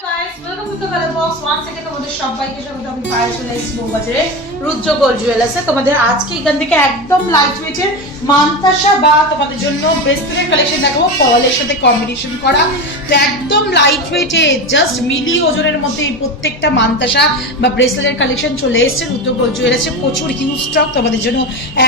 Guys, welcome to the Color Box. Once again তোমাদের সবাইকে স্বাগত। আমি পায়েল চলে এসেছি বউবাজারে রুদ্র গোল্ড জুয়েলার্সে। তোমাদের আজকে এখান থেকে একদম লাইট ওয়েটের মানতাসা বা তোমাদের জন্য ব্রেসলেটের কালেকশন দেখাবো, পার্লের সাথে কম্বিনেশন করা। তো একদম লাইট ওয়েটে জাস্ট মিলি ওজনের মধ্যে এই প্রত্যেকটা মানতাসা বা ব্রেসলেটের কালেকশন চলে এসেছে রুদ্র গোল্ড জুয়েলার্সে। প্রচুর হিউজ স্টক তোমাদের জন্য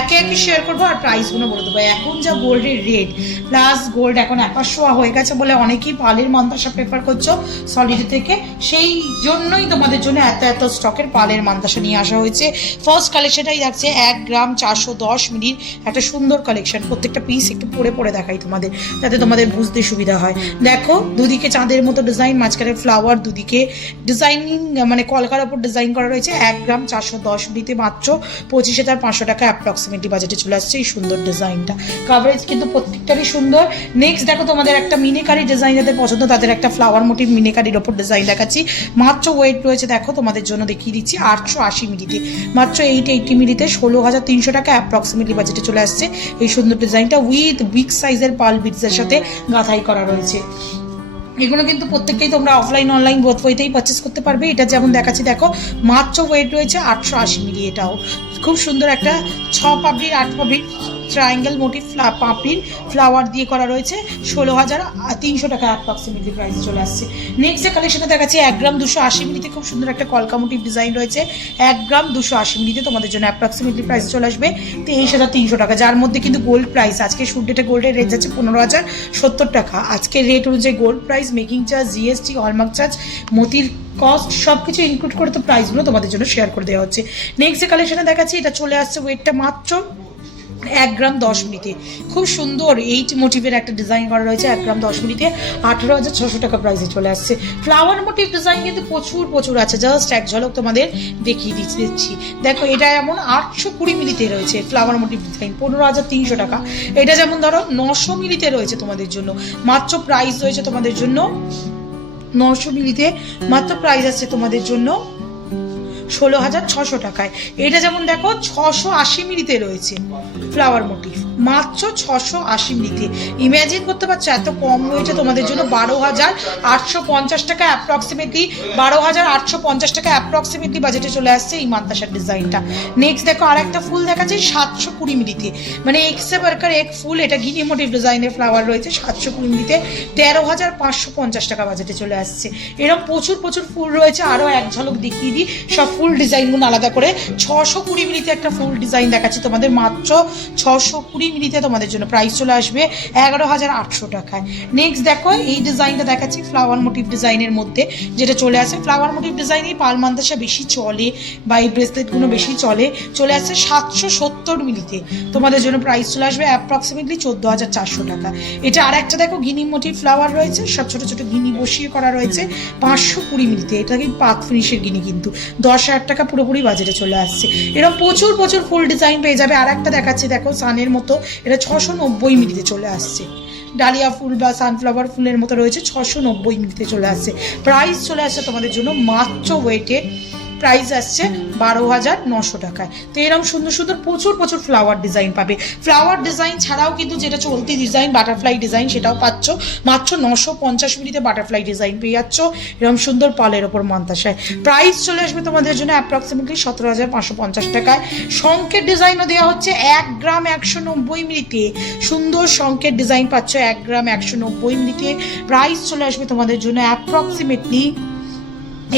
একে একে শেয়ার করবো আর প্রাইসগুলো বলে দেবো। এখন যা গোল্ডের রেট প্লাস গোল্ড এখন 1,000 হয়ে গেছে বলে অনেকেই পার্লের মানতাসা প্রেফার করছো সলিড থেকে, সেই জন্যই তোমাদের জন্য এত স্টকের পার্লের মানতাসা নিয়ে আসা হয়েছে। ফার্স্ট কালেকশনটাই থাকছে 1 গ্রাম 410 মিলির একটা সুন্দর কালেকশন। প্রত্যেকটা পিস একটু পরে দেখাই তোমাদের, যাতে তোমাদের বুঝতে সুবিধা হয়। দেখো দুদিকে চাঁদের মতো ডিজাইন, মাঝখানে ফ্লাওয়ার, দুদিকে ডিজাইনিং মানে কলকার ওপর ডিজাইন করা রয়েছে। 1 গ্রাম 410 মিলিতে মাত্র 25,500 টাকা অ্যাপ্রক্সিমেটলি বাজেটে চলে আসছে এই সুন্দর ডিজাইনটা। কাভারেজ কিন্তু প্রত্যেকটারই সুন্দর। নেক্সট দেখো তোমাদের একটা মিনিকারি ডিজাইন যাদের পছন্দ তাদের একটা ফ্লাওয়ার মোটিভ মিনিকারির ওপর ডিজাইন দেখাচ্ছি। মাত্র ওয়েট রয়েছে দেখো তোমাদের জন্য দেখিয়ে দিচ্ছি 880 মিলিতে, মাত্র 880 মিলিতে 16,300 টাকা অ্যাপ্রক্সিমেটলি বাজেটে চলে আসছে এই সুন্দর ডিজাইনটা উইথ বিগ সাইজের পার্ল বিটসের সাথে গাঁথাই করা রয়েছে। এগুলো কিন্তু প্রত্যেকটাই তোমরা অফলাইন অনলাইন বোথ ওয়েতেই পারচেস করতে পারবে। এটা যেমন দেখাচ্ছি দেখো মাত্র ওয়েট রয়েছে 880 মিলি। এটাও খুব সুন্দর একটা 6 পাপড়ির 8 পাপড়ির ট্রায়াঙ্গেল মোটিভ পাপড়ির ফ্লাওয়ার দিয়ে করা রয়েছে। 16,300 টাকা অ্যাপ্রক্সিমেটলি প্রাইস চলে আসছে। নেক্সট যে কালেকশনটা দেখাচ্ছি 1 গ্রাম 280 মিলিতে খুব সুন্দর একটা কলকা মোটিভ ডিজাইন রয়েছে। 1 গ্রাম 280 মিলিতে তোমাদের জন্য অ্যাপ্রক্সিমেটলি প্রাইস চলে আসবে 23,300 টাকা, যার মধ্যে কিন্তু গোল্ড প্রাইস আজকে শুট ডেটে গোল্ডের রেট যাচ্ছে 15,070 টাকা। আজকের রেট অনুযায়ী gold price, making charge, GST, hallmark charge, মতির কস্ট সব কিছু ইনক্লুড করে তো প্রাইসগুলো তোমাদের জন্য শেয়ার করে দেওয়া হচ্ছে। নেক্সট যে কালেকশনে দেখাচ্ছি এটা চলে আসছে ওয়েটটা মাত্র 1 গ্রাম 10 মিলিতে। খুব সুন্দর 8 মোটিভের একটা ডিজাইন করা রয়েছে 1 গ্রাম 10 মিলিতে 18,600 টাকা প্রাইসে চলে আসছে। ফ্লাওয়ার মোটিভ ডিজাইন কিন্তু প্রচুর আছে, জাস্ট এক ঝলক তোমাদের দেখিয়ে দিচ্ছি। দেখো এটা এমন 820 মিলিতে রয়েছে ফ্লাওয়ার মোটিভ ডিজাইন, 15,300 টাকা। এটা যেমন ধরো 900 মিলিতে রয়েছে তোমাদের জন্য, মাত্র প্রাইস রয়েছে তোমাদের জন্য 900 মিলিতে মাত্র প্রাইস আছে তোমাদের জন্য 16,600 টাকায়। এটা যেমন দেখো 680 মিলিতে রয়েছে ফ্লাওয়ার মোটিভ, মাত্র 680 মিলিতে। ইমাজিন করতে পারছো এত কম রয়েছে তোমাদের জন্য 12,850 টাকা অ্যাপ্রক্সিমেটলি, 12,850 টাকা অ্যাপ্রক্সিমেটলি বাজেটে চলে আসছে এই মানতাসার ডিজাইনটা। নেক্সট দেখো আর একটা ফুল দেখাচ্ছি 720 মিলিতে, মানে এক্সে বার্কার এক ফুল, এটা গিনি মোটিভ ডিজাইনের ফ্লাওয়ার রয়েছে 720 মিলিতে 13,550 টাকা বাজেটে চলে আসছে। এরকম প্রচুর ফুল রয়েছে। আরও এক ঝলক দেখিয়ে দিই সব ফুল ডিজাইনগুলো আলাদা করে। 620 মিলিতে একটা ফুল ডিজাইন দেখাচ্ছি তোমাদের, মাত্র 620 মিলিতে তোমাদের জন্য প্রাইস চলে আসবে 11,800 টাকায়। নেক্সট দেখো এই ডিজাইনটা দেখাচ্ছি ফ্লাওয়ার মোটিভ ডিজাইনের মধ্যে যেটা চলে আসে। ফ্লাওয়ার মোটিভ ডিজাইন এই পাল মানতাসা বেশি চলে বা এই ব্রেসলেটগুলো বেশি চলে আসছে 770 মিলিতে তোমাদের জন্য প্রাইস চলে আসবে অ্যাপ্রক্সিমেটলি 14,400 টাকা। এটা আর একটা দেখো গিনি মোটিভ ফ্লাওয়ার রয়েছে, সব ছোট গিনি বসিয়ে করা রয়েছে 520 মিলিতে। এটা কিন্তু পাত ফিনিশের গিনি, কিন্তু 10,000 টাকা পুরোপুরি বাজেটে চলে আসছে। এরকম প্রচুর ফুল ডিজাইন পেয়ে যাবে। আর একটা দেখাচ্ছি দেখো সানের মতো, এটা 690 মিলিতে চলে আসছে। ডালিয়া ফুল বা সানফ্লাওয়ার ফুলের মতো রয়েছে 690 মিলিতে চলে আসছে। প্রাইস চলে আসছে তোমাদের জন্য মাত্র ওয়েটে প্রাইস আসছে 12,900 টাকায়। তো এরকম সুন্দর প্রচুর ফ্লাওয়ার ডিজাইন পাবে। ফ্লাওয়ার ডিজাইন ছাড়াও কিন্তু যেটা চলতি ডিজাইন বাটারফ্লাই ডিজাইন সেটাও পাচ্ছ মাত্র 950 মিলিতে বাটারফ্লাই ডিজাইন পেয়ে যাচ্ছ এরকম সুন্দর পালের ওপর মানতাসায়। প্রাইস চলে আসবে তোমাদের জন্য অ্যাপ্রক্সিমেটলি 17,550 টাকায়। শঙ্কের ডিজাইনও দেওয়া হচ্ছে 1 গ্রাম 190 মিলিতে, সুন্দর শঙ্কের ডিজাইন পাচ্ছ 1 গ্রাম 190 মিলিতে। প্রাইস চলে আসবে তোমাদের জন্য অ্যাপ্রক্সিমেটলি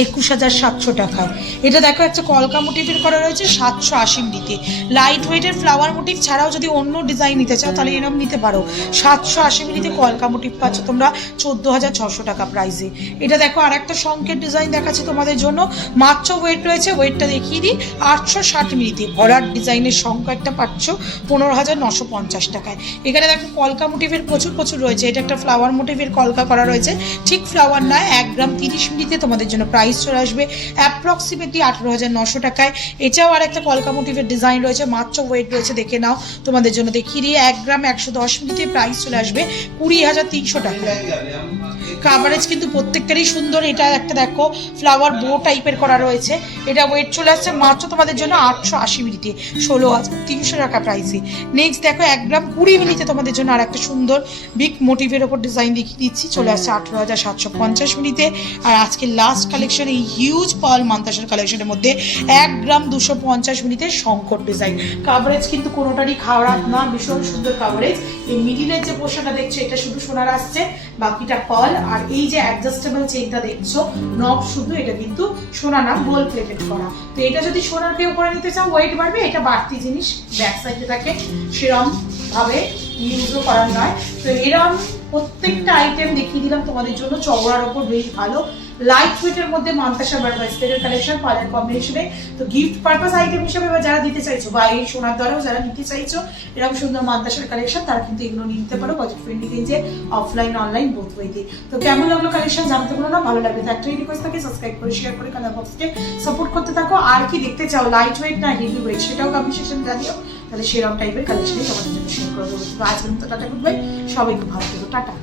21,700 টাকায়। এটা দেখো একটা কলকা মোটিভের করা রয়েছে 780 মিলিতে। লাইট ওয়েটের ফ্লাওয়ার মোটিভ ছাড়াও যদি অন্য ডিজাইন নিতে চাও তাহলে এরকম নিতে পারো। 780 মিলিতে কলকা মোটিভ পাচ্ছ তোমরা 14,600 টাকা প্রাইসে। এটা দেখো আর একটা শঙ্কের ডিজাইন দেখাচ্ছি তোমাদের জন্য, মাত্র ওয়েট রয়েছে, ওয়েটটা দেখিয়ে দিই 860 মিলিতে। ভরাট ডিজাইনের শঙ্খ একটা পাচ্ছ 15,950 টাকায়। এখানে দেখো কলকা মোটিভের প্রচুর রয়েছে। এটা একটা ফ্লাওয়ার মোটিভের কলকা করা রয়েছে, ঠিক ফ্লাওয়ার নয়, 1 গ্রাম 30 মিলিতে তোমাদের জন্য প্রাইস প্রাইস চলে আসবে অ্যাপ্রক্সিমেটলি 18,900 টাকায়। এটাও আর একটা কলকা মোটিভের ডিজাইন রয়েছে, মাত্র ওয়েট রয়েছে দেখে নাও, তোমাদের জন্য দেখিয়ে দিয়ে 1 গ্রাম 110 মিলিতে প্রাইস চলে আসবে 20,300 টাকা। কাভারেজ কিন্তু প্রত্যেকটারই সুন্দর। এটা একটা দেখো ফ্লাওয়ার বো টাইপের করা রয়েছে, এটা ওয়েট চলে আসছে মাত্র তোমাদের জন্য 880 মিলিতে 16,300 টাকা প্রাইসে। নেক্সট দেখো 1 গ্রাম 20 মিলিতে তোমাদের জন্য আর একটা সুন্দর বিগ মোটিভের ওপর ডিজাইন দেখিয়ে দিচ্ছি, চলে আসছে 18,750 মিলিতে। আর আজকে লাস্ট কালেকশন এই হিউজ পার্ল মান্তাসার কালেকশনের মধ্যে 1 গ্রাম 250 মিলিতে শঙ্কর ডিজাইন। কাভারেজ কিন্তু কোনোটারই খারাপ না, ভীষণ সুন্দর কাভারেজ। এই মিডিলের যে পোর্শনটা দেখছো এটা শুধু সোনার আসছে, বাকিটা পার্ল। আর এই যে অ্যাডজাস্টেবল চেইনটা দেখছো নব শুধু, এটা কিন্তু সোনা না, গোল্ড প্লেটেড করা। তো এটা যদি সোনার কেউ করে নিতে চাও ওয়েট বাড়বে, এটা বাড়তি জিনিস ব্যাক সাইডে থাকে, সেরম ভাবে ইউজও করার নয়। তো এরম প্রত্যেকটা আইটেম দেখিয়ে দিলাম তোমাদের জন্য চওড়ার ওপর, বেশ ভালো লাইট ওয়েটের মধ্যে মান্তাসা বারবাইস্টের কালেকশন পার্লার কম্বিনেশনে। তো গিফট পারপাস আইটেম হিসেবে বা যারা দিতে চাইছো বা এই সোনার দ্বারাও যারা নিতে চাইছো এরকম সুন্দর মান্তাসার কালেকশন, তারা কিন্তু এগুলো নিতে পারো বাজেট ফ্রেন্ডলি রেঞ্জে, অফলাইন অনলাইন বোথ ওয়েতে। তো কেমন লাগলো কালেকশন জানতে বলো না, ভালো লাগবে তো একটাই রিকোয়েস্ট থাকে, সাবস্ক্রাইব করে শেয়ার করে কালার বক্সকে সাপোর্ট করতে থাকো। আর কি দেখতে চাও, লাইট ওয়েট না হেভি ওয়েট, সেটাও কমেন্ট সেকশনে জানিও, তাহলে সেরকম টাইপের কালেকশনই তোমাদের জন্য শেয়ার করে দেবো। তো আজকের মতো টাটা, গুড বাই, সবাইকে ভালো থেকো, টাটা।